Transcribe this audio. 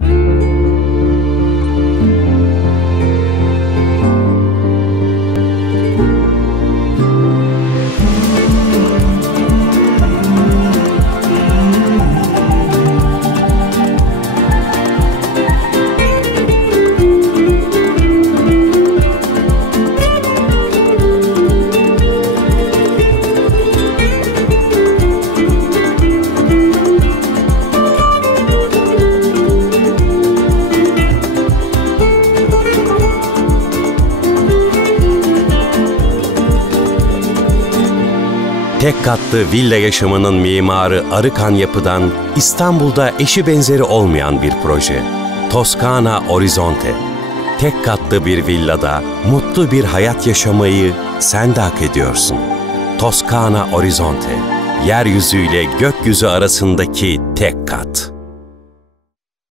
Mm-hmm. Tek katlı villa yaşamının mimarı Arıkan Yapı'dan İstanbul'da eşi benzeri olmayan bir proje. Toskana Orizonte. Tek katlı bir villada mutlu bir hayat yaşamayı sen de hak ediyorsun. Toskana Orizonte. Yeryüzüyle gökyüzü arasındaki tek kat.